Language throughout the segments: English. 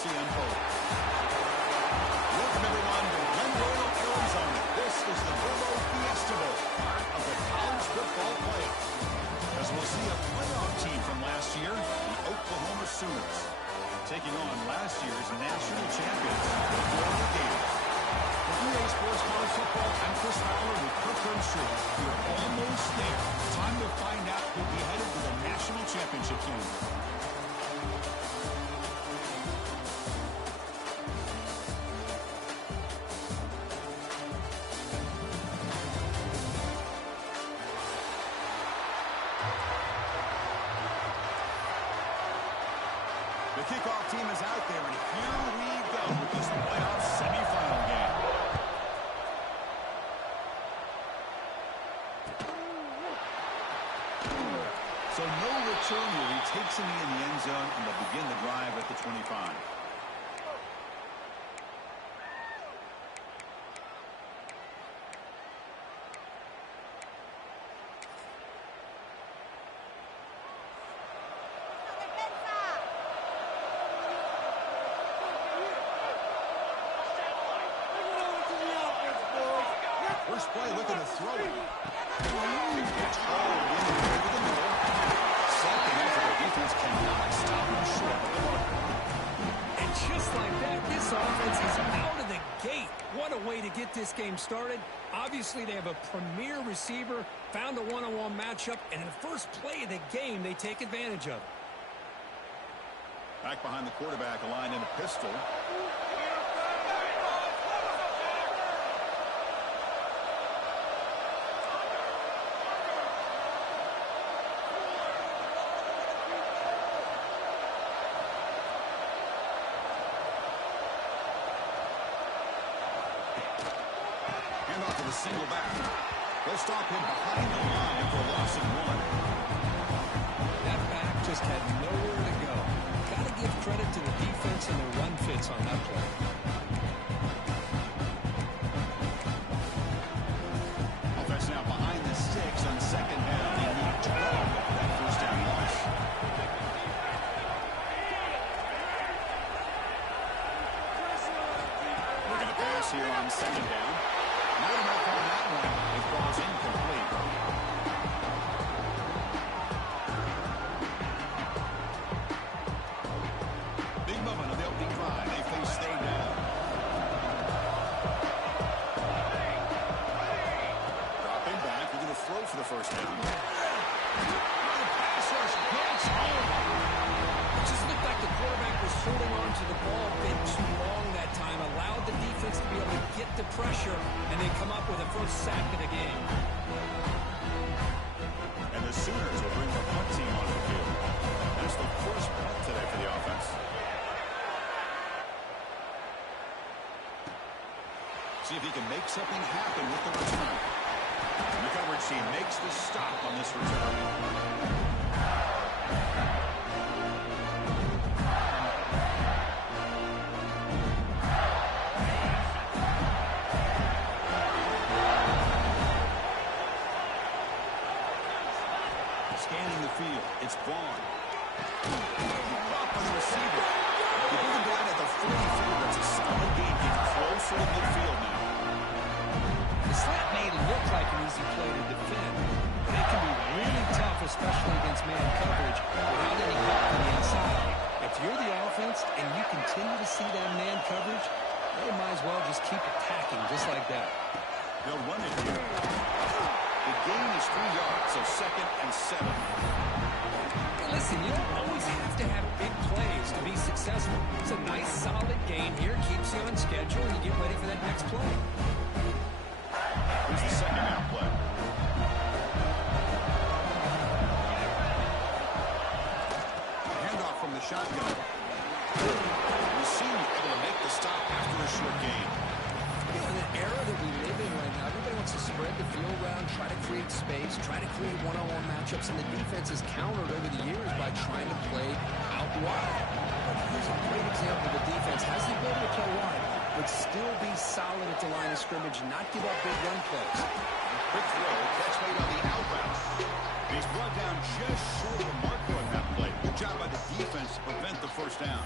see unfold. Welcome, everyone, to Glendale, Arizona. This is the Burrow Fiesta Bowl, part of the college football playoffs. As we'll see a playoff team from last year, the Oklahoma Sooners, taking on last year's national champions, the Florida Gators. For EA Sports College Football, I'm Chris Fowler with Kirk Herbstreit. We're almost there. Time to find out who'll be headed to the national championship game. The kickoff team is out there, and here we go with this playoff semifinal game. So no return here. He takes him in the end zone, and they'll begin the drive at the 25. First play, looking to throw it. It's hauled in over the middle. Second after the defense cannot stop him short of the mark. And just like that, this offense is out of the gate. What a way to get this game started. Obviously, they have a premier receiver, found a one-on-one matchup, and in the first play of the game, they take advantage of it. Back behind the quarterback, aligned in a pistol. Off to the single back. They'll stop him behind the line for a loss of 1. That back just had nowhere to go. Got to give credit to the defense and their run fits on that play. Offense now behind the sticks on second down. They need 12 for that first down loss. Look at the pass here on second down. Not enough on that one. It falls incomplete. Big moment of the opening drive. They face third down. Dropping back. We're going to throw for the first down. The pass rush gets home. It just looked like the quarterback was holding on to the ball a bit too long that time, allowed the defense to be able to get the pressure, and they come up with a first sack of the game. And the Sooners will bring the punt team on the field. That's the first punt today for the offense. See if he can make something happen with the return. And the coverage team makes the stop on this return. Scanning the field, it's Vaughn. Up on the receiver. You bring him down at the 44. That's a solid game. Getting closer to midfield now. The slant may look like an easy play to defend, but it can be really tough, especially against man coverage, without any help on the inside. If you're the offense and you continue to see that man coverage, they might as well just keep attacking just like that. They'll run it here. The gain is 3 yards, so 2nd and 7. Hey, listen, you don't always have to have big plays to be successful. It's a nice, solid gain here. Keeps you on schedule, and you get ready for that next play. Here's the second down play. Handoff from the shotgun. Receiver able to make the stop after a short gain. In the era that we live in right now, everybody wants to spread the field around, try to create space, try to create one-on-one matchups, and the defense has countered over the years by trying to play out wide. But here's a great example. The defense has the ability to play wide, but still be solid at the line of scrimmage, not give up big run plays. Quick throw, catch made on the out route. He's brought down just short of the marker on that play. Good job by the defense to prevent the first down.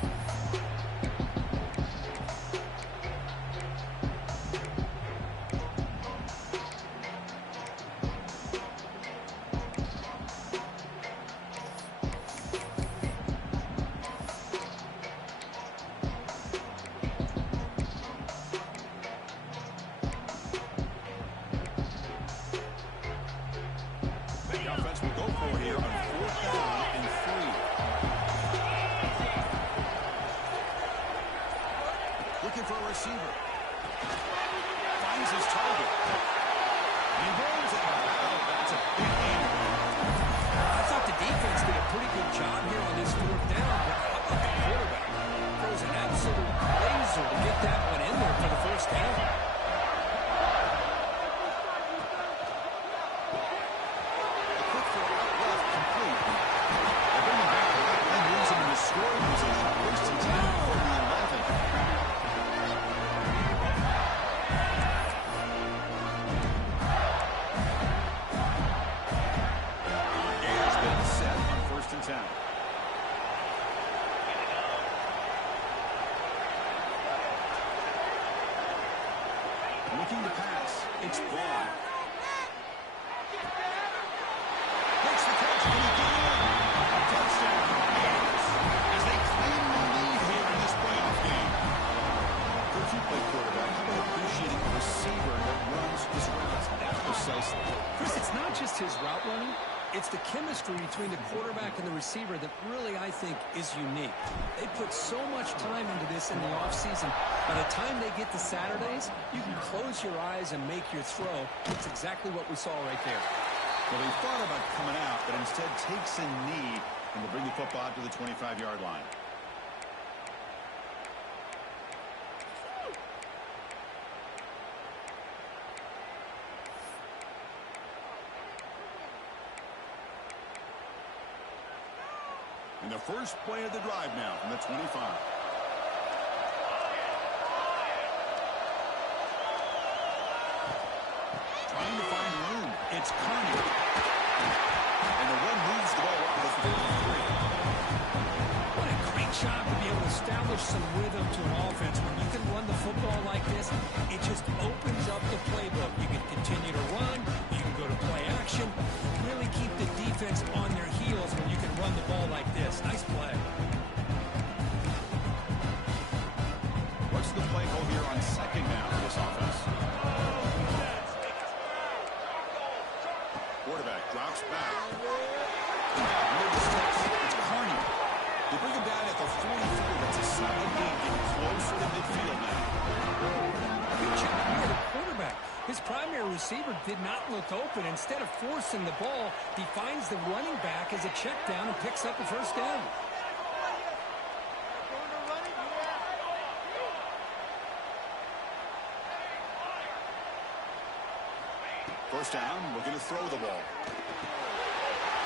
receiver. Finds his target. He runs out. That's a big gain. I thought the defense did a pretty good job here on this fourth down. But how about the quarterback? Throws an absolute laser to get that one in there for the first down. Looking to pass. It's Braun. Makes the catch. Can he get in? Touchdown. Bears. As they claim the lead here in this playoff game. Coach, you play quarterback. How about appreciating a receiver that runs his routes that precisely? Chris, it's not just his route running. It's the chemistry between the quarterback and the receiver that really, I think, is unique. They put so much time into this in the offseason. By the time they get to Saturdays, you can close your eyes and make your throw. It's exactly what we saw right there. Well, he thought about coming out, but instead takes a knee and will bring the football out to the 25-yard line. And the first play of the drive now from the 25. Trying to find room. It's Kearney. And the run moves the ball off the 33. What a great job to be able to establish some rhythm to an offense. When you can run the football like this, it just opens up the playbook. You can continue to run. You can go to play action. Really keep the defense on their heels when you can run the ball like this. Nice play. What's the play call here on second down for this offense? Quarterback drops back. It's Kearney. They bring him down at the 44. That's a solid gain, getting closer to midfield now. Good job here, the quarterback. His primary receiver did not look open. Instead of forcing the ball, he finds the running back as a check down and picks up a first down. First down, looking to throw the ball.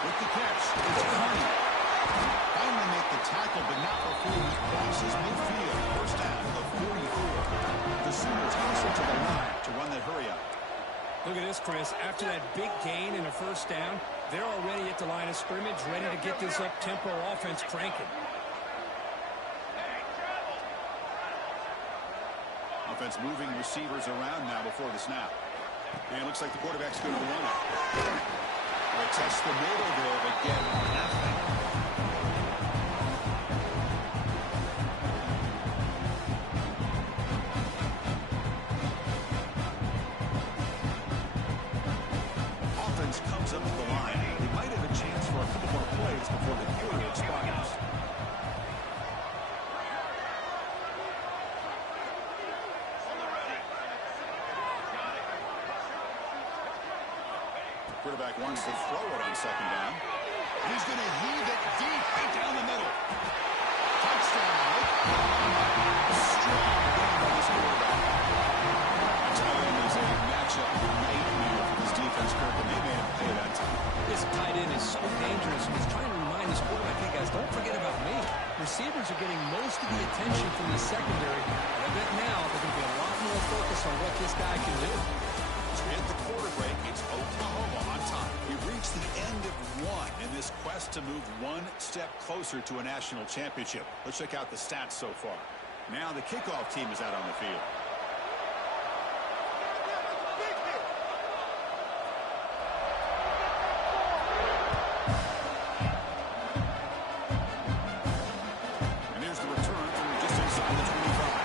With the catch, it's Kearney. Finally make the tackle, but not before he crosses midfield. First down to the 44. The Sooners hustle to the line to run that hurry up. Look at this, Chris. After that big gain and a first down, they're already at the line of scrimmage, ready to get this up-tempo offense cranking. Offense moving receivers around now before the snap. And it looks like the quarterback's going to run it. They test the middle there, but get nothing. Offense comes up to the line. They might have a chance for a couple more plays before the period expires. Quarterback wants to throw it on second down. He's going to heave it deep right down the middle. Touchdown. Strong game by this quarterback. Tight end is a matchup nightmare for this defense, Kirk, and they made him pay that time. This tight end is so dangerous. He's trying to remind his quarterback, hey, guys, don't forget about me. Receivers are getting most of the attention from the secondary. And I bet now there's going to be a lot more focus on what this guy can do. As we hit the quarter break, it's Oklahoma on top. We've reached the end of one in this quest to move one step closer to a national championship. Let's check out the stats so far. Now the kickoff team is out on the field. And here's the return from just inside the 25.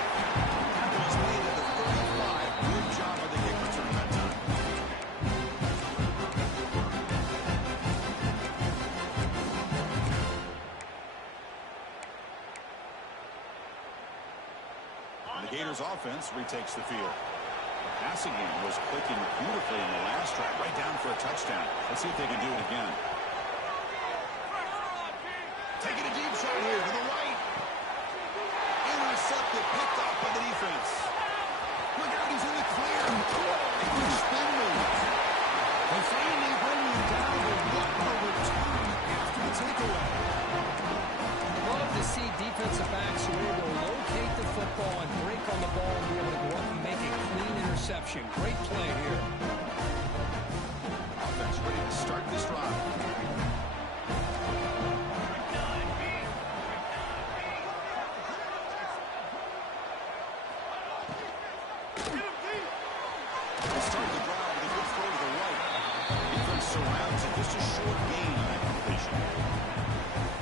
Tackle is made at the 35. Good job on the kick return that time. The Gators offense retakes the field. The passing game was clicking beautifully in the last drive, right down for a touchdown. Let's see if they can do it again. Taking a deep shot here to the right. Intercepted, picked off by the defense. Look out, he's in the clear. A good spin move. They finally bring him down with one return after the takeaway. Love to see defensive backs who are able to locate the football and break on the ball and be able to go up and make a clean interception. Great play here. Offense ready to start this drive. They start the drive with a good throw to the right. Defense surrounds it. Just a short gain on that completion.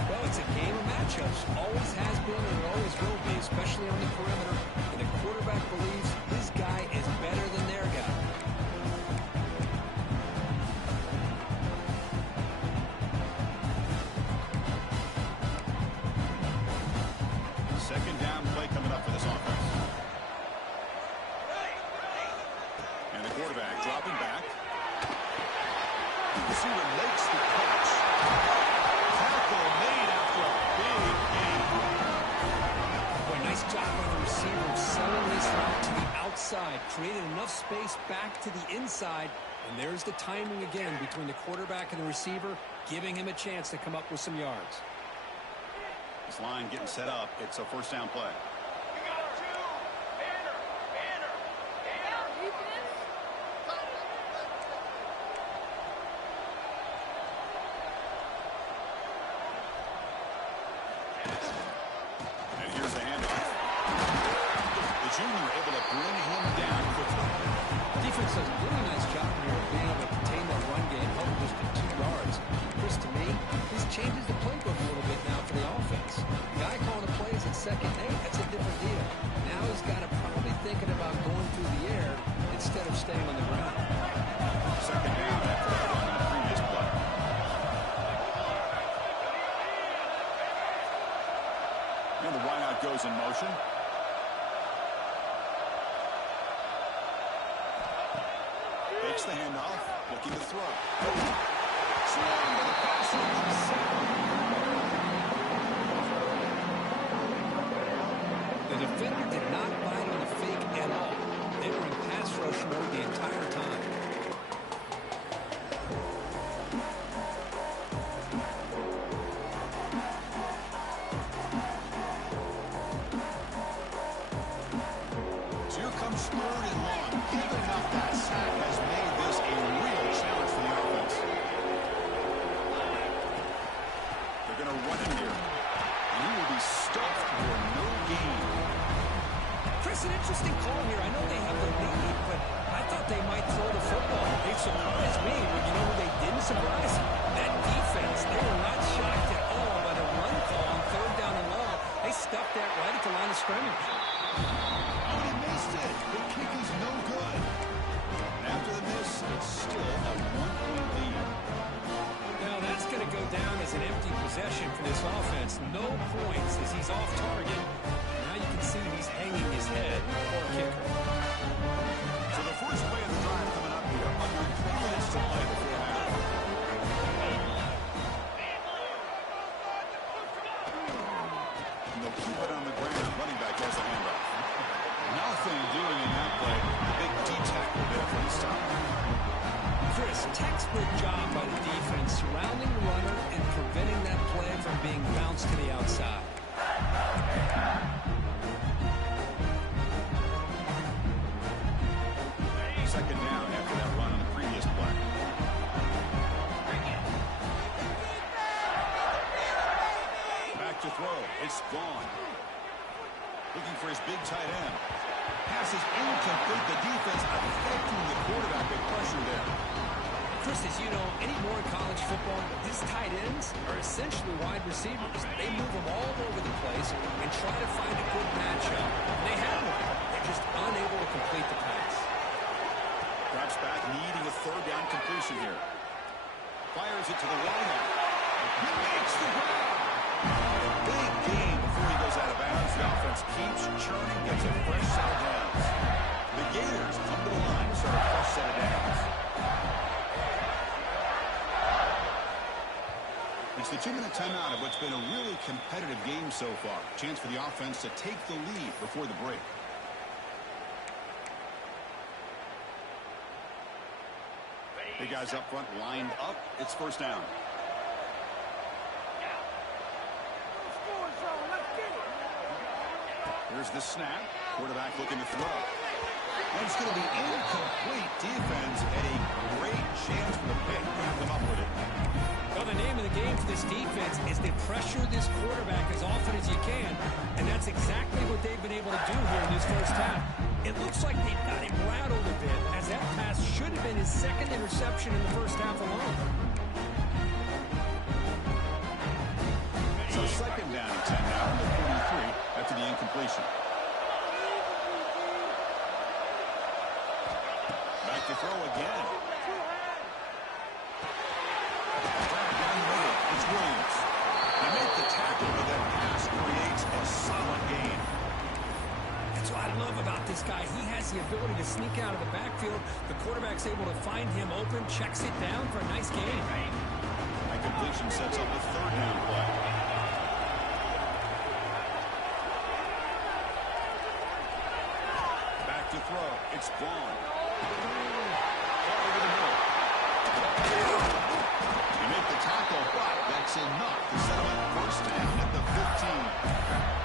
Well, it's a game of matchups. Always has been and it always will be, especially on the perimeter. And the quarterback believes his guy is better than their guy. Second down play coming up for this offense. And the quarterback dropping back. The receiver makes the catch. Tackle made after a big gain. Boy, nice job by the receiver selling this route to the outside. Created enough space back to the inside. And there's the timing again between the quarterback and the receiver, giving him a chance to come up with some yards. This line getting set up. It's a first down play. And here's the handoff. The junior able to bring him down quickly. Defense does a really nice job here of being able to contain that run game, held just to 2 yards. Chris, to me, this changes the playbook a little bit now for the offense. The guy calling the plays at second and 8, that's a different deal. Now he's got to probably thinking about going through the air instead of staying on the ground. Second down after that run on the previous play. And the wideout goes in motion. Takes the handoff, looking to throw. Swung with a pass The defender did not bite on the fake at all. They were in pass rush mode the entire time. So here comes 3rd and long. Even enough that sack has made this a real challenge for the offense. They're going to run him here. And he will be stuffed for no gain. Chris, an interesting call here. I know they have the lead, but I thought they might throw the football. They surprised me, but you know who they didn't surprise? That defense. They were not shocked at all by the run call on 3rd down and long. They stuffed that right at the line of scrimmage. Oh, he missed it. The kick is no good. And after the miss, it's still a 1-point lead. Now that's going to go down as an empty possession for this offense. No points as he's off target. Now you can see he's hanging his head. Poor kicker. So the first play of the drive coming up here. Under 3 minutes to play before half. And they'll keep it on the ground. Running back has the handoff. Nothing doing in that play. Big D-tackle there for the stop. Chris, textbook job by the defense, surrounding the runner and preventing that play from being bounced to the outside. Second down after that run on the previous play. Back to throw. It's gone. Looking for his big tight end. Pass is incomplete. The defense affecting the quarterback with pressure there. Chris, as you know, anymore in college football, these tight ends are essentially wide receivers. They move them all over the place and try to find a good matchup. And they have one. They're just unable to complete the pass. Drops back, needing a 3rd down completion here. Fires it to the wideout. He makes the grab. Big gain before he goes out of bounds. The offense keeps churning, gets a fresh the 2-minute timeout of what's been a really competitive game so far. Chance for the offense to take the lead before the break. The guys up front lined up. It's first down. Here's the snap. Quarterback looking to throw. And it's going to be incomplete. Defense had a great chance for the pick. Wrap them up with it. Well, the name of the game for this defense is to pressure this quarterback as often as you can, and that's exactly what they've been able to do here in this first half. It looks like they've got him rattled a bit, as that pass should have been his second interception in the first half alone. So second down and 10 now in the 43 after the incompletion. Back to throw again. It's Williams. They make the tackle, but that pass creates a solid gain. That's what I love about this guy. He has the ability to sneak out of the backfield. The quarterback's able to find him open, checks it down for a nice gain. That completion sets up a third down play. Back to throw. It's Vaughn. Over the middle. You make the tackle, but that's enough to set up first down at the 15.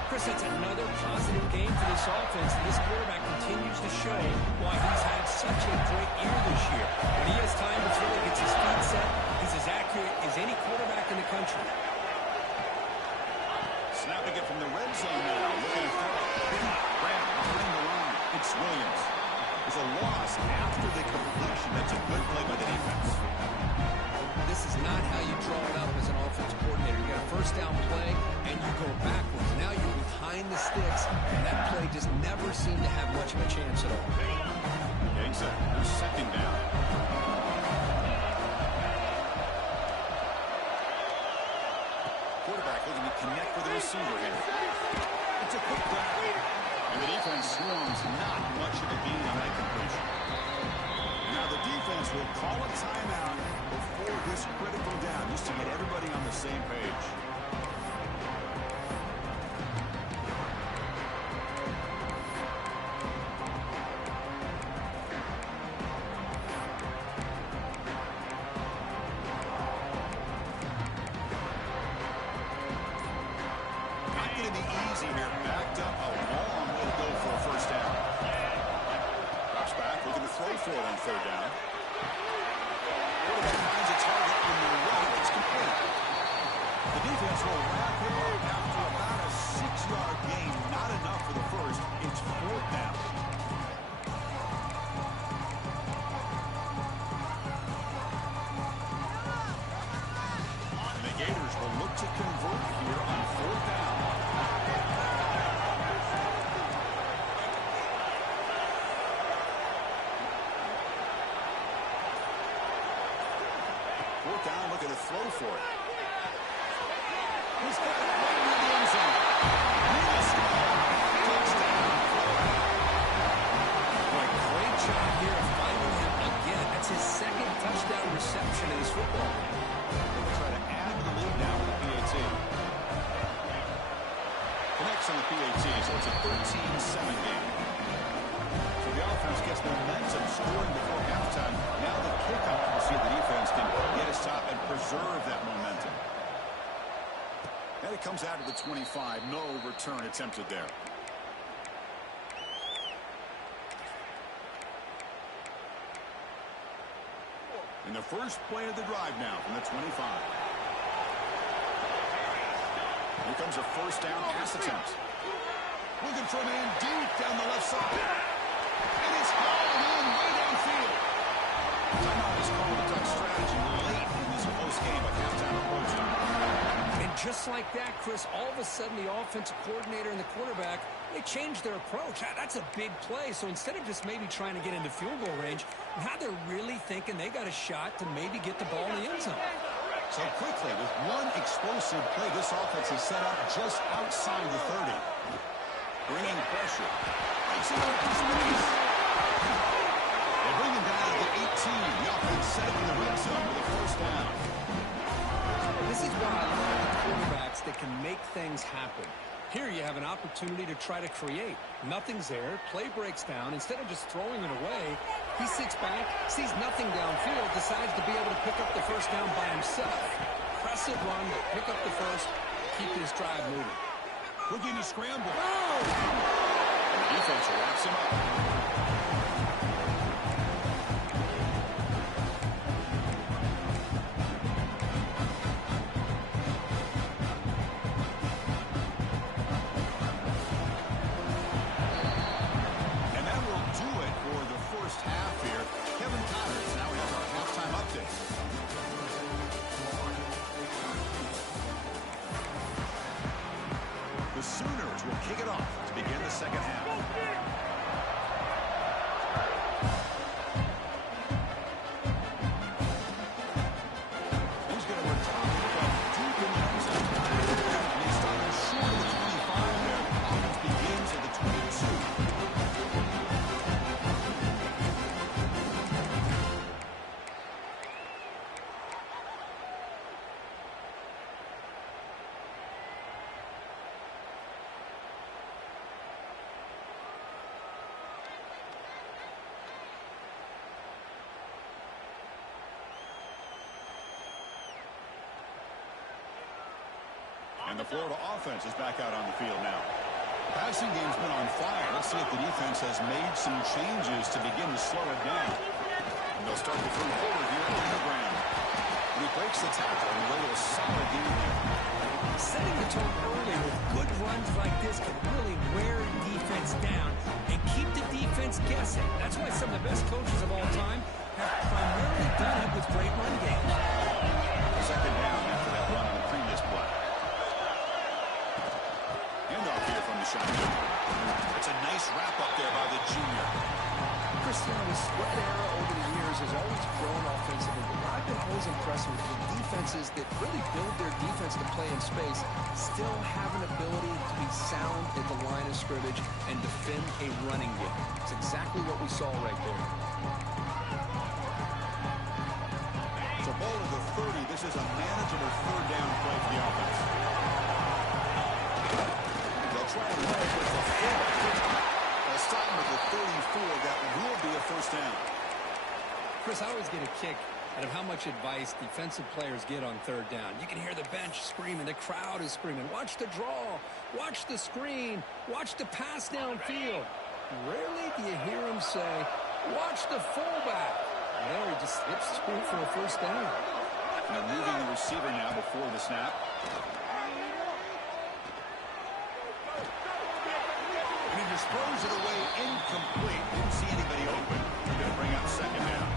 Chris, that's another positive game for this offense, and this quarterback continues to show why he's had such a great year this year. When he has time to throw, gets his feet set, he's as accurate as any quarterback in the country. Snapping it from the red zone now. Looking to throw. Grant behind the line. It's Williams. There's a loss after the completion. That's a good play by the defense. This is not how you draw it up as an offensive coordinator. You got a first down play, and you go backwards. Now you're behind the sticks, and that play just never seemed to have much of a chance at all. Getting set. There's second down. Quarterback looking to connect with the receiver here. It's a quick grab. And the defense swarms not much of a gain on that completion. Now the defense will call a timeout before this critical down, just to get everybody on the same page. Not going to be easy here. Backed up a long way to go for a first down. Drops back, looking to throw for it on third down. Quarterback finds a target in the right. It's complete. The defense will wrap him up after about a 6-yard gain. Not enough for the first. It's fourth down. And the Gators will look to convert here on fourth down. Fourth down, looking to throw for it. He's got it right in the end zone. Yes, touchdown. Boy, great job here of finding him again. That's his second touchdown reception in this football game. They'll try to add to the lead now with the PAT. Connects on the PAT, so it's a 13-7 game. So the offense gets momentum scoring before halftime. Now the kickoff will see if the defense can get a stop and preserve that momentum. And it comes out of the 25. No return attempted there. And the first play of the drive now from the 25. Here comes a first down pass attempt. Looking for a man deep down the left side. And it's hauled in way downfield. Timeout is called a Duck strategy late in this close game with halftime approaching. And just like that, Chris, all of a sudden the offensive coordinator and the quarterback, they changed their approach. That's a big play. So instead of just maybe trying to get into field goal range, now they're really thinking they got a shot to maybe get the ball in the end zone. So quickly, with one explosive play, this offense is set up just outside the 30. Bringing pressure. Makes it open space. They bring him down to the 18. The offense set in the red zone with a first down. This is why I love the quarterbacks that can make things happen. Here you have an opportunity to try to create. Nothing's there. Play breaks down. Instead of just throwing it away, he sits back, sees nothing downfield, decides to be able to pick up the first down by himself. Impressive run, but pick up the first, keep this drive moving. Looking to scramble. And the defense wraps him up. The Sooners will kick it off to begin the second half. He's going to retire the ball deep in the end zone. And he's starting short of the 25 there. Offense begins at the 22. And the Florida offense is back out on the field now. The passing game's been on fire. Let's see if the defense has made some changes to begin to slow it down. And they'll start to throw forward here on the ground. And he breaks the tackle and really a solid game there. Setting the tone early with good runs like this can really wear defense down and keep the defense guessing. That's why some of the best coaches of all time have primarily done it with great run games. Second down after that run on the previous play. Handoff here from the shotgun. That's a nice wrap-up there by the junior. Cristiano, the spread era over the years has always grown offensively, but what I've been always impressed with the defenses that really build their defense to play in space still have an ability to be sound at the line of scrimmage and defend a running game. It's exactly what we saw right there. So ball to the 30. This is a manageable third down play for the offense. They'll try and run it with the full. They'll stop him at the 34. That will be a first down. Chris, I always get a kick out of how much advice defensive players get on third down. You can hear the bench screaming. The crowd is screaming. Watch the draw. Watch the screen. Watch the pass downfield. Rarely do you hear him say, watch the fullback. There, he just slips through for a first down. Now moving the receiver now before the snap. And he disposed it away incomplete. Didn't see anybody open. He's going to bring up second down.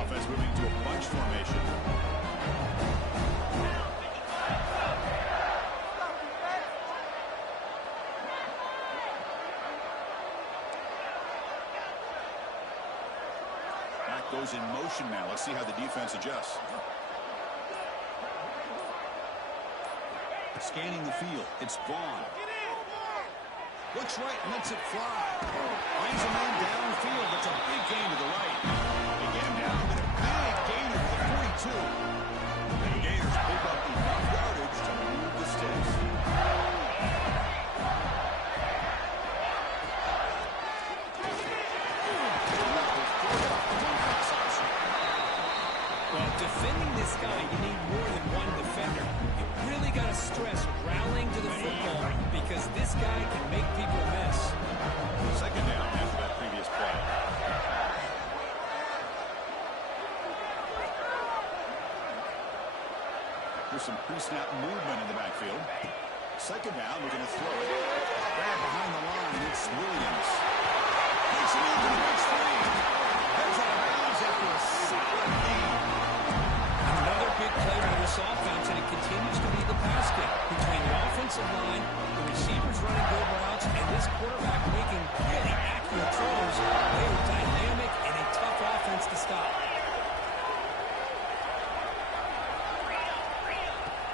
Offense moving to a bunch formation. Goes in motion now. Let's see how the defense adjusts. Scanning the field. It's Vaughn. Looks right and lets it fly. Finds a man downfield. That's a big gain to the right. Again down. Big gain to the 42. The Gators pick up enough yardage to move the sticks. Defending this guy, you need more than one defender. You really got to stress rallying to the football because this guy can make people miss. Second down after that previous play. There's some pre-snap movement in the backfield. Second down, we're going to throw it. Grab behind the line, it's Williams. Takes it into the next three. Heads out of bounds after a solid lead. Another big play by this offense, and it continues to be the pass game between the offensive line, the receivers running good routes, and this quarterback making really accurate throws. They are dynamic and a tough offense to stop.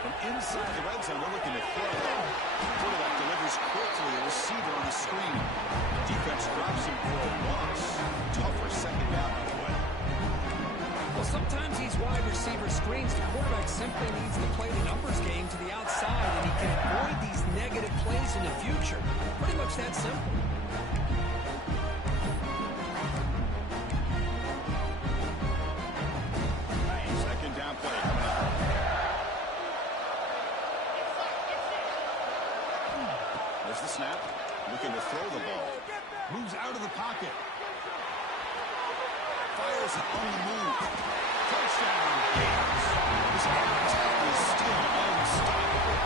From doesn't grow once. Tougher second down on the way. Well, sometimes these wide receiver screens, the quarterback simply needs to play the numbers game to the outside, and he can avoid these negative plays in the future. Pretty much that simple. Second down play coming up. There's the snap. Looking to throw the ball. Moves out of the pocket. Fires it on the move. Touchdown. This attack is still unstoppable.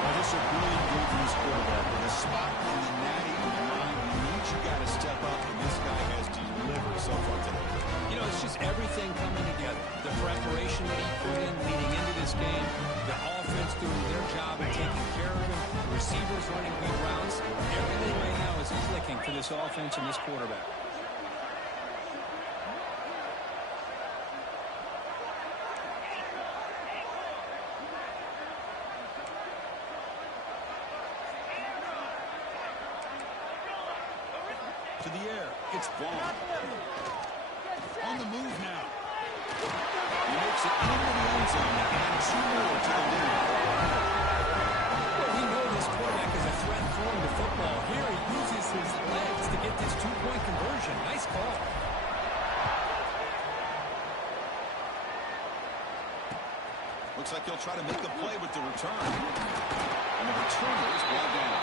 Well, this is a brilliant game for this quarterback. With a spot in the natty on the line, you need you got to step up, and this guy has delivered so far today. You know, it's just everything coming together. The preparation that he put in leading into this game, the offense doing their job and taking care of him, the receivers running good routes. Everything right now is clicking for this offense and this quarterback. To the air. It's Vaughn. On the move now. He makes it into the end zone and 2 more to the lead. Well, we know this quarterback is a threat throwing the football. Here he uses his legs to get this 2-point conversion. Nice call. Looks like he'll try to make a play with the return. And the returner is brought down.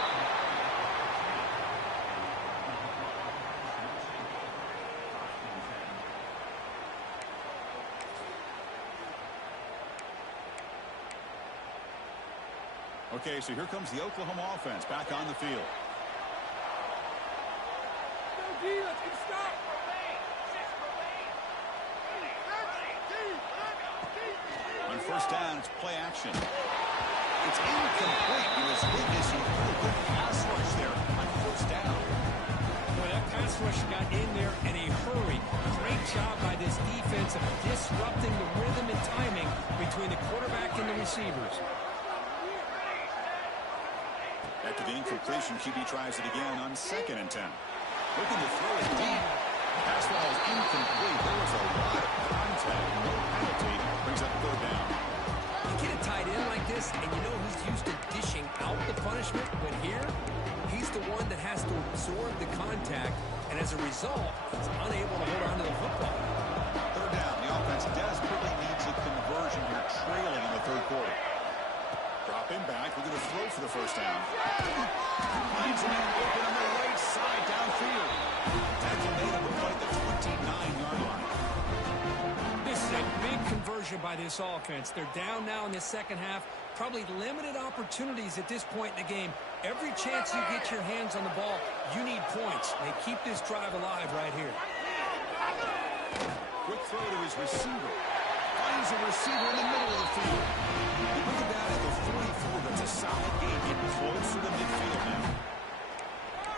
Okay, so here comes the Oklahoma offense back on the field. On first down, it's play action. It's incomplete. It was Lucas who threw a good pass rush there on first down. Boy, that pass rush got in there in a hurry. Great job by this defense of disrupting the rhythm and timing between the quarterback and the receivers. After the incompletion, QB tries it again on 2nd and 10. Looking to throw it deep. Pass ball is incomplete. There was a lot of contact. No penalty. Brings up 3rd down. You get a tight end like this, and you know he's used to dishing out the punishment, but here, he's the one that has to absorb the contact, and as a result, he's unable to hold on to the football. 3rd down. The offense desperately needs a conversion here, trailing in the 3rd quarter. Dropping back. We're going to throw for the first down. Finds a man open on the right side downfield. Tackle made him right at the 29-yard line. This is a big conversion by this offense. They're down now in the second half. Probably limited opportunities at this point in the game. Every chance you get your hands on the ball, you need points. They keep this drive alive right here. Quick throw to his receiver. Finds a receiver in the middle of the field. They bring it down at the 44. That's a solid game. Getting closer to midfield now.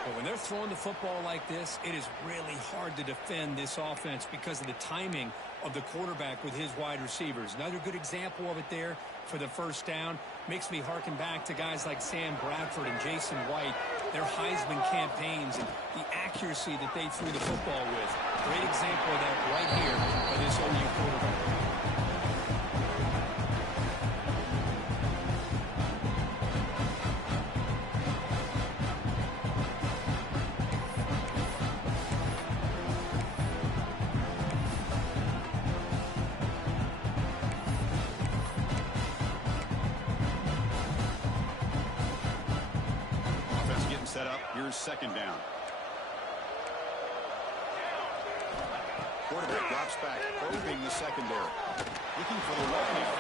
But when they're throwing the football like this, it is really hard to defend this offense because of the timing of the quarterback with his wide receivers. Another good example of it there for the first down. Makes me harken back to guys like Sam Bradford and Jason White, their Heisman campaigns and the accuracy that they threw the football with. Great example of that right here by this OU quarterback. Set up. Here's 2nd down. Quarterback drops back, probing the secondary. Looking for the wideout.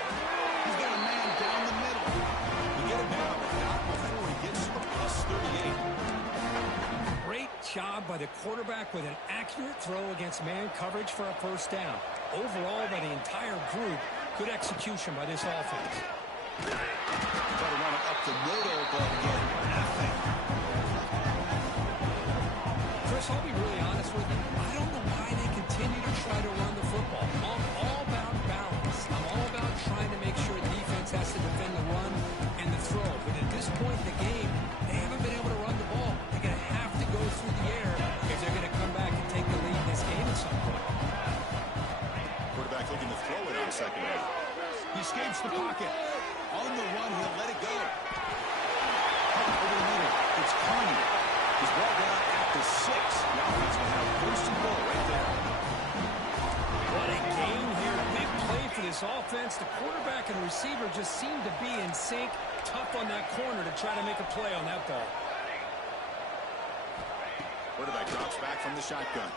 He's got a man down the middle. We get it now, but not before he gets to the +38. Great job by the quarterback with an accurate throw against man coverage for a first down. Overall, by the entire group, good execution by this offense. Try to run it up the middle, but again, nothing. Chris, I'll be really honest with you. I don't know why they continue to try to run the football. I'm all about balance. I'm all about trying to make sure defense has to defend the run and the throw. But at this point in the game, they haven't been able to run the ball. They're going to have to go through the air plenty. He's brought down at the 6. The offense will have first and goal right there. What a game here. Big play for this offense. The quarterback and receiver just seem to be in sync. Tough on that corner to try to make a play on that ball. Quarterback drops back from the shotgun.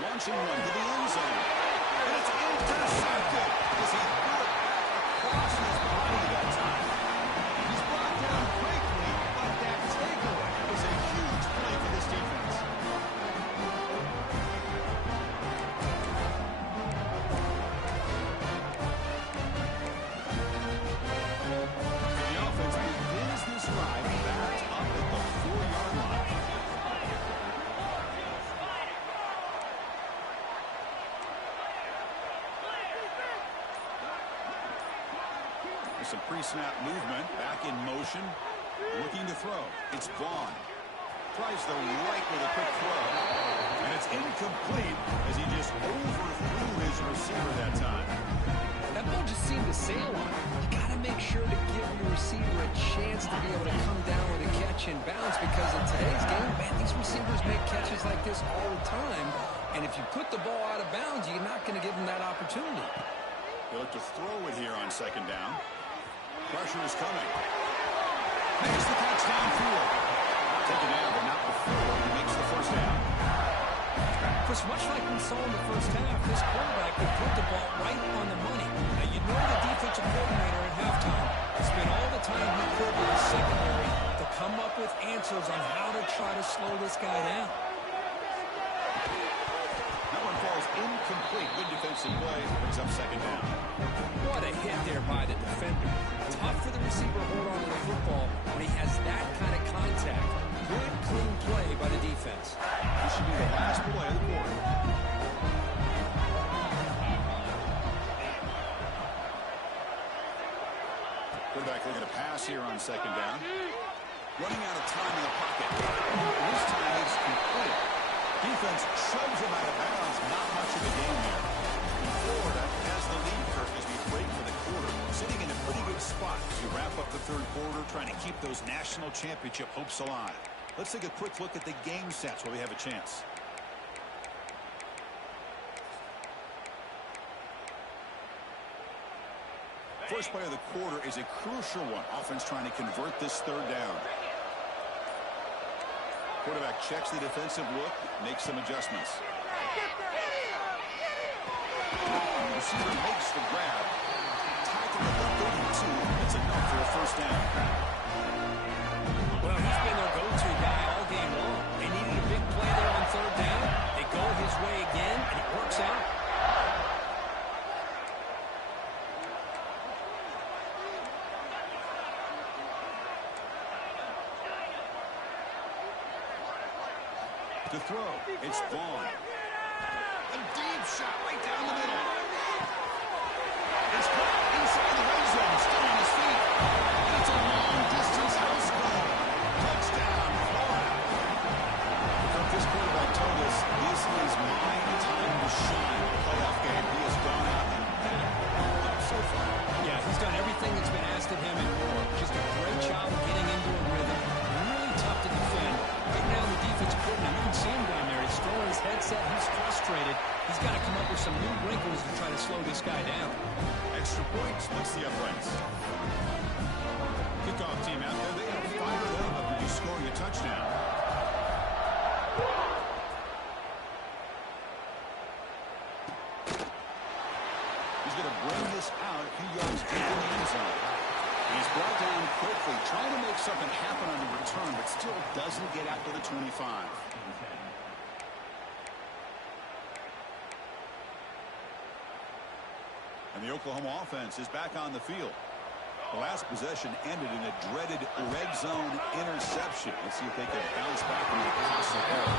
Launching one to the end zone. And it's intercepted as he threw it back across his body that time. He's brought down quickly, but that takeaway is a huge play for this defense. And the offense begins this ride back up at the 4-yard line. Some pre-snap movement, back in motion, looking to throw. It's Vaughn. Tries the right with a quick throw, and it's incomplete as he just overthrew his receiver that time. That ball just seemed to sail on him. You got to make sure to give your receiver a chance to be able to come down with a catch and bounce, because in today's game, man, these receivers make catches like this all the time, and if you put the ball out of bounds, you're not going to give them that opportunity. They look to throw it here on second down. Pressure is coming. Makes the catch downfield. Taken down, but not before he makes the first down. Chris, much like we saw in the first half, this quarterback could put the ball right on the money. Now, you know the defensive coordinator at halftime spent all the time he could with his secondary to come up with answers on how to try to slow this guy down. That one falls incomplete. Good defensive play. Brings up second down. What a hit there by the defender. Tough for the receiver to hold on to the football when he has that kind of contact. Good, clean play by the defense. This should be the last play of the quarter. Quarterback looking to pass here on second down. Running out of time in the pocket. This time it's complete. Defense shoves him out of bounds. Not much of a game here. Florida has the lead, Kirk, as we break for the quarter. Sitting in a pretty good spot as we wrap up the third quarter, trying to keep those national championship hopes alive. Let's take a quick look at the game stats while we have a chance. First play of the quarter is a crucial one. Offense trying to convert this third down. Quarterback checks the defensive look, makes some adjustments. The receiver makes the grab. Tackle at the 32. That's enough for a first down. Well, he's been their go-to guy all game long. They needed a big play there on third down. They go his way again, and it works out. To throw, it's Vaughn. A deep shot right down the middle. It's caught inside the red zone, still on his feet. And it's a long-distance house call. Touchdown, Florida. This quarterback told us this is my time to shine. Playoff game, he has gone out and had it so far. Yeah, he's done everything that's been asked of him and more. Just a great job of getting into a rhythm. Really tough to defend. Right now, the defensive coordinator, you can see him down there. He's throwing his headset. He's frustrated. He's got to come up with some new wrinkles to try to slow this guy down. Extra point splits the uprights. Kickoff team out there. They are fired up after just scoring a touchdown. He's going to bring this out a few yards deep in the end zone. He's brought down quickly, trying to make something happen on the return, but still doesn't get out to the 25. And the Oklahoma offense is back on the field. The last possession ended in a dreaded red zone interception. Let's see if they can bounce back from the costly error.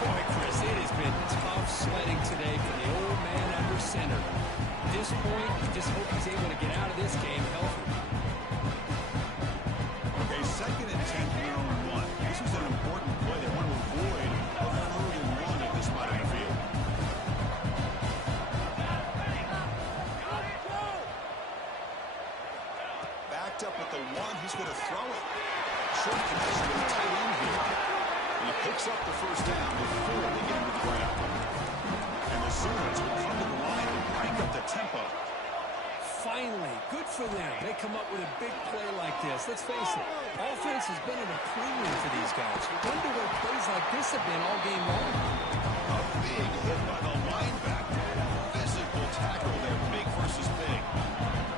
Boy, Chris, it has been tough sledding today for the old man under center. At this point, you just hope he's able to get out of this game healthy. Okay, 2nd and 10 here on 1. This was an important play. They want to avoid a 3rd and 1 at this spot in the field. Backed up at the 1. He's going able to throw it. Short connection with the tight end here. And he picks up the first down before they get into the ground. And the Sooners will come to the line and crank up the tempo. Finally, good for them. They come up with a big play like this. Let's face it, offense has been at a premium for these guys. Wonder where plays like this have been all game long. A big hit by the linebacker. Physical tackle there, big versus big.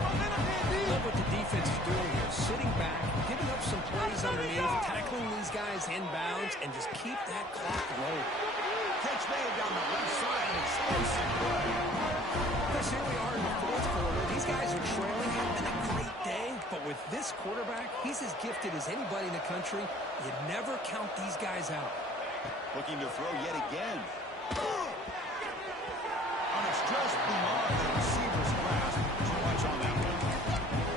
I love what the defense is doing here. Sitting back, giving up some plays underneath, tackling these guys inbounds, and just keep that clock rolling. Catch made down the left side, an explosive play. Chris, here we are in the fourth quarter. These guys are trailing. Having a great day. But with this quarterback, he's as gifted as anybody in the country. You never count these guys out. Looking to throw yet again. And it's just beyond the receiver's grasp. Too much on that one.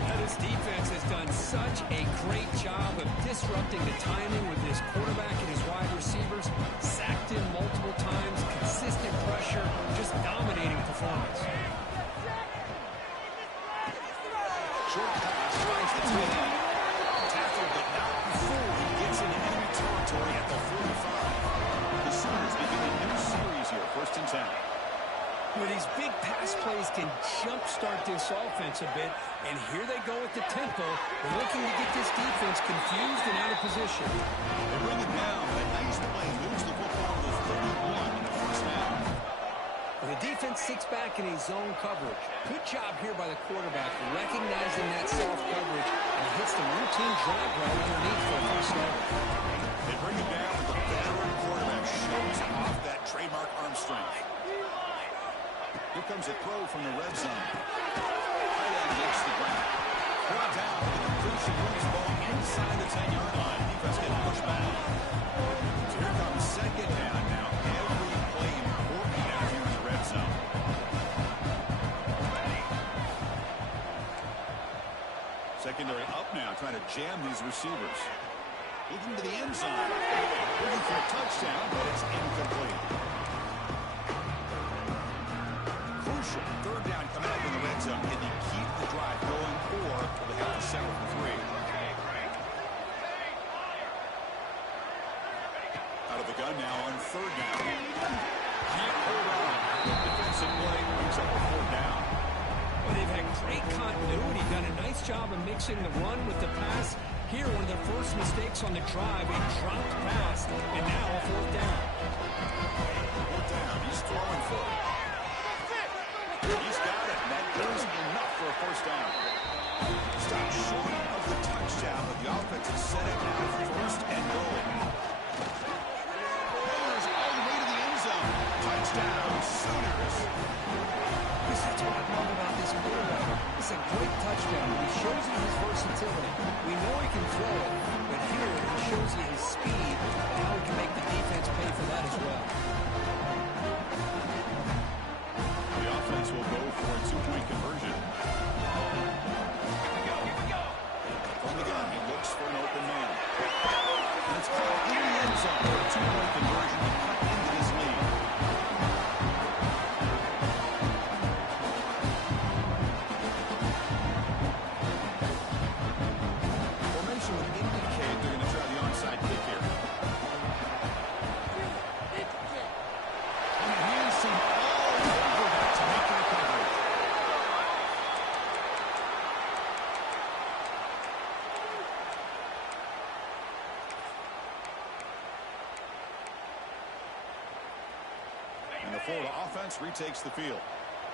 Now, this defense has done such a great job of disrupting the timing with this quarterback and his wide receivers. Sacked him multiple times. Consistent pressure. Just dominating performance. Short pass finds the tight end. Tackled, but not before he gets into enemy territory at the 45. The Sooners begin a new series here, 1st and 10. Well, these big pass plays can jumpstart this offense a bit, and here they go at the tempo, looking to get this defense confused and out of position. They bring it down, but a nice play moves the football to the 31 in the first down. Well, the defense sits back in a zone coverage. Good job here by the quarterback, recognizing that soft coverage, and he hits the routine drag route underneath for a first down. They bring it down, but the veteran quarterback shows off that trademark arm strength. Here comes a throw from the red zone. Tight end hits the ground. Brought down with the completion, moves the ball inside the 10-yard line. Defense getting pushed back. So here comes 2nd down now. Every play important down here in the red zone. Secondary up now, trying to jam these receivers. Looking to the end zone. Looking for a touchdown, but it's incomplete. Crucial 3rd down coming up in the red zone. Can they keep the drive going, or will they have to settle for 3? Out of the gun now on 3rd down. Can't hold on. Defensive play brings up the 4th down. Well, they've had great continuity, done a nice job of mixing the run with the pass. Here, one of their first mistakes on the drive, a dropped pass, and now a 4th down. 4th down, he's throwing for it. He's got it, and that is enough for a first down. Stop short of the touchdown, but the offense is set up now for 1st and goal. Runners all the way to the end zone. Touchdown, Sooners. That's what I love about this quarterback. It's a great touchdown. He shows you his versatility. We know he can throw it, but here he shows you his speed and how he can make the defense pay for that as well. The offense will go for a 2-point conversion. Here we go. From the gun, he looks for an open man. And it's caught in the end zone for a 2-point conversion to cut into this lead. Formation would indicate they're going to try the onside kick here. And the hands seem all over that to make the recovery. And the Florida offense retakes the field.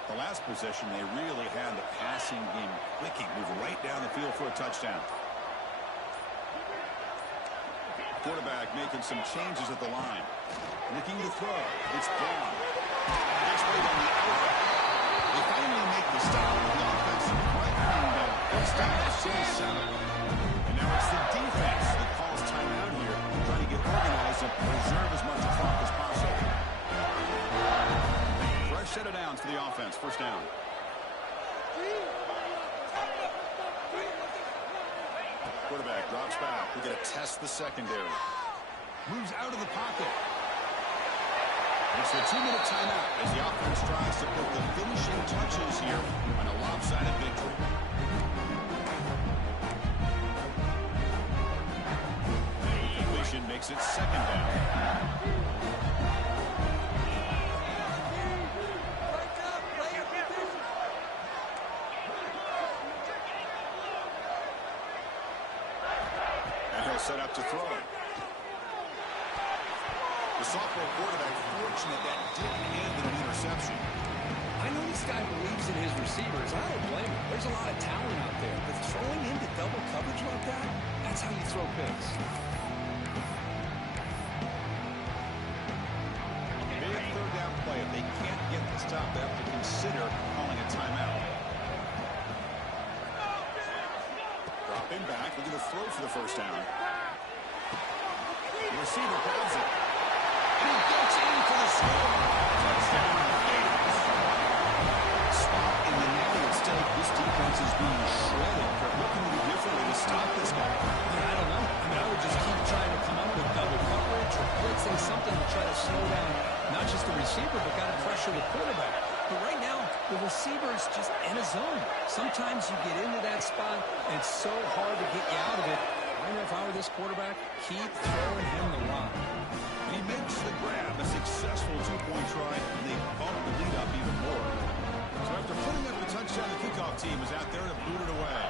The last possession, they really had the passing game clicking, move right down the field for a touchdown. Quarterback making some changes at the line. Looking to throw. It's Brown. Nice play on the outlet. They finally make the stop. The offense right down. First down, Minnesota. And now it's the defense that calls timeout here, trying to get organized and preserve as much clock as possible. Fresh set of downs for the offense. First down. Quarterback drops back. We're going to test the secondary. Moves out of the pocket. It's a 2-minute timeout as the offense tries to put the finishing touches here on a lopsided victory. makes it second down. Set up to throw. The sophomore quarterback fortunate that didn't end in an interception. I know this guy believes in his receivers. I don't blame him. There's a lot of talent out there. But throwing into double coverage like that, that's how you throw picks. Big third down play. If they can't get the stop, they have to consider calling a timeout. Dropping back, looking to throw for the first down. The receiver grabs it. And he gets in for the score. Touchdown, Gators. Spot in the net at stake. This defense is being shredded. What can we do differently to stop this guy? I don't know. I would just keep trying to come up with double coverage or blitzing something to try to slow down not just the receiver, but got to pressure the quarterback. But right now, the receiver is just in a zone. Sometimes you get into that spot, and it's so hard to get you out of it. I know if I were this quarterback, keep throwing him the rock. He makes the grab, a successful two-point try, and they bump the lead up even more. So after putting up the touchdown, the kickoff team is out there to boot it away.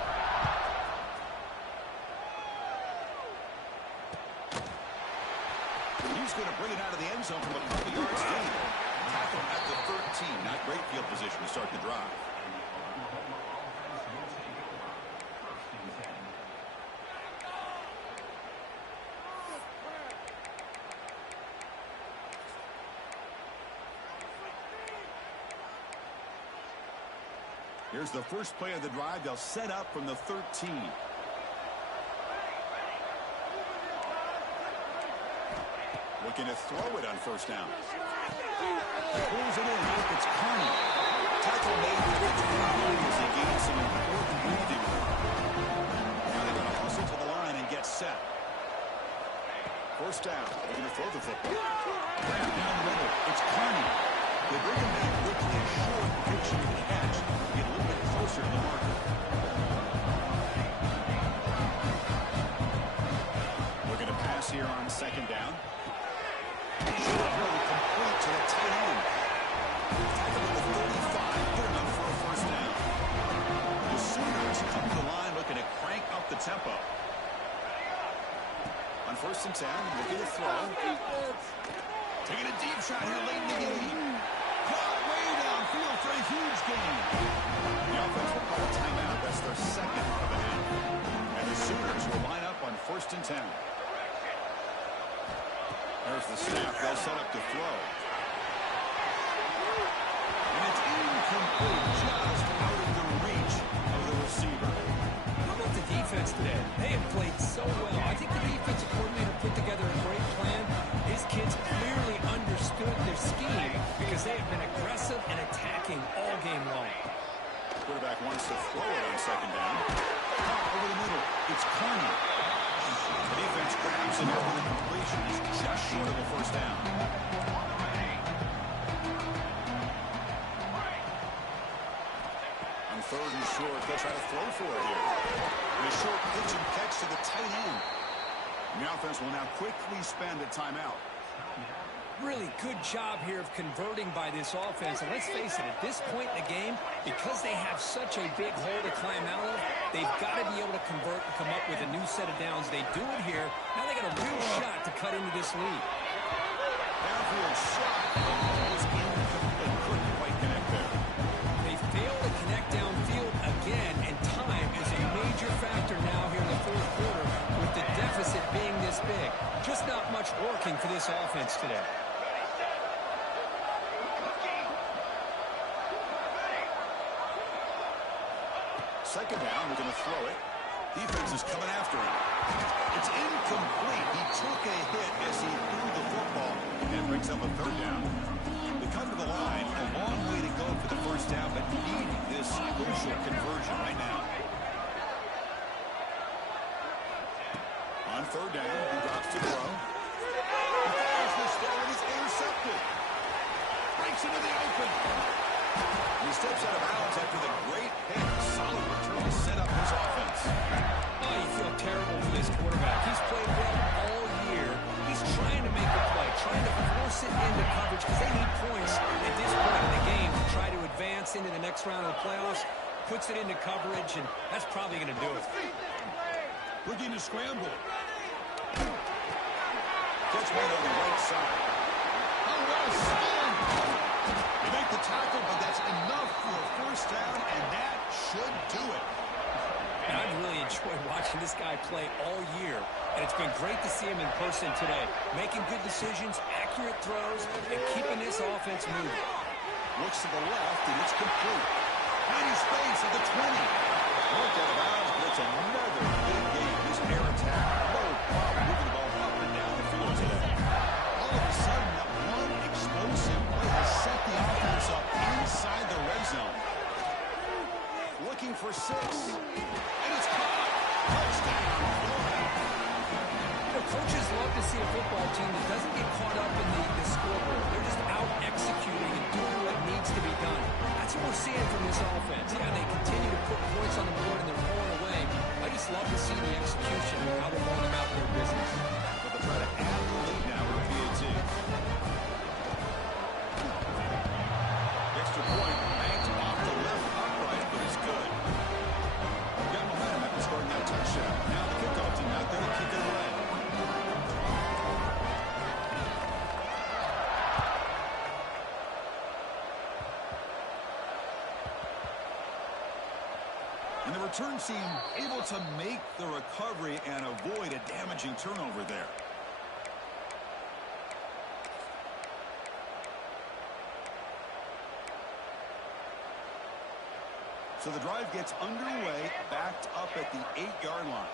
He's going to bring it out of the end zone from a couple yards deep. Tackle at the 13. Not great field position to start the drive. Here's the first play of the drive. They'll set up from the 13. Looking to throw it on first down. Pulls it in. It's Carney. Tackle made with the 20 as he gains some important breathing room. Now they're going to hustle to the line and get set. First down. They're going to throw the football. Grab down the middle. It's Carney. They bring him back quickly. A short pitch to the catch. Get a little bit closer to the marker. Looking to pass here on second down. Really complete to the tight end. Tackle at the 35. Good enough for a first down. The Sooners come to the line looking to crank up the tempo. On first and 10, looking to throw. Taking a deep shot here late in the game. Caught way downfield for a huge gain. The offense will call a timeout. That's their second of the half. And the Sooners will line up on first and 10. There's the snap. They'll set up to throw. And it's incomplete. Just out of the reach of the receiver. How about the defense today? They have played so well. I think the defensive coordinator put together a great plan. His kids clearly understood their scheme because they have been aggressive and attacking all game long. Quarterback wants to throw it on second down. Over the middle. It's Carney. The defense grabs him over the completion. He's just short of the first down. On third and short, they'll try to throw for it here. And a short pitch and catch to the tight end. And the offense will now quickly spend a timeout. Really good job here of converting by this offense. And let's face it, at this point in the game, because they have such a big hole to climb out of, they've got to be able to convert and come up with a new set of downs. They do it here. Now they got a real shot to cut into this lead. Downfield shot. Was incomplete. Couldn't quite connect there. They fail to connect downfield again, and time is a major factor now here in the fourth quarter with the deficit being this big. Just not much working for this offense today. Second down, we're going to throw it. Defense is coming after him. It's incomplete. He took a hit as he threw the football and brings up a third down. They come to the line. A long way to go for the first down, but need this crucial conversion right now. On third down, he drops to throw. He fires this throw and he's intercepted. Breaks into the open. He steps out of bounds after the great pick. Solid return to set up his offense. Oh, you feel terrible for this quarterback. He's played well all year. He puts it into coverage, and that's probably going to do it. Looking to scramble. Gets one on the right side. Oh, well spin. They make the tackle, but that's enough for a first down, and that should do it. And I've really enjoyed watching this guy play all year, and it's been great to see him in person today, making good decisions, accurate throws, and keeping this offense moving. Looks to the left, and it's complete. Tiny space at the 20. Worked out of bounds, but it's another big game. This air attack, no problem moving the ball up and down the field today. All of a sudden, that one explosive play has set the offense up inside the red zone. Looking for 6. And it's caught. Touchdown, Florida. Coaches love to see a football team that doesn't get caught up in the scoreboard. They're just out executing and doing what needs to be done. That's what we're seeing from this offense. Yeah, they continue to put points on the board and they're pulling away. I just love to see the execution and how they're going about their business. But they'll try to add the lead now with a PAT. Extra point, banked off the left upright, but it's good. Got momentum after scoring that touchdown. Now the kickoff team out there to kick it away. And the return team able to make the recovery and avoid a damaging turnover there. So the drive gets underway, backed up at the 8-yard line.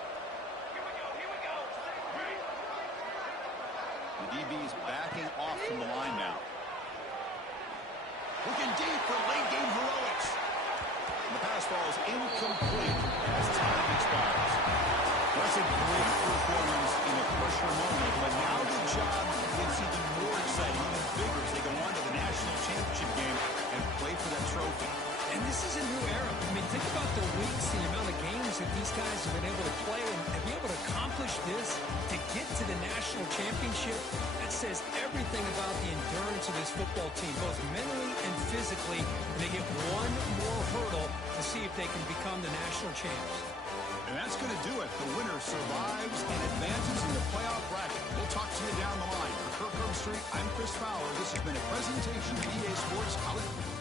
The DB's backing off from the line now. Looking deep for late-game heroics. The pass falls incomplete as time expires. That's a great performance in a pressure moment, but now the job gets even more exciting, even bigger as they go on to the national championship game and play for that trophy. And this is a new era. I mean, think about the weeks, the amount of games that these guys have been able to play and be able to accomplish this to get to the national championship. That says everything about the endurance of this football team, both mentally and physically. And they get one more hurdle to see if they can become the national champs. And that's going to do it. The winner survives and advances in the playoff bracket. We'll talk to you down the line. For Kirk Herbstreit, I'm Chris Fowler. This has been a presentation of EA Sports College.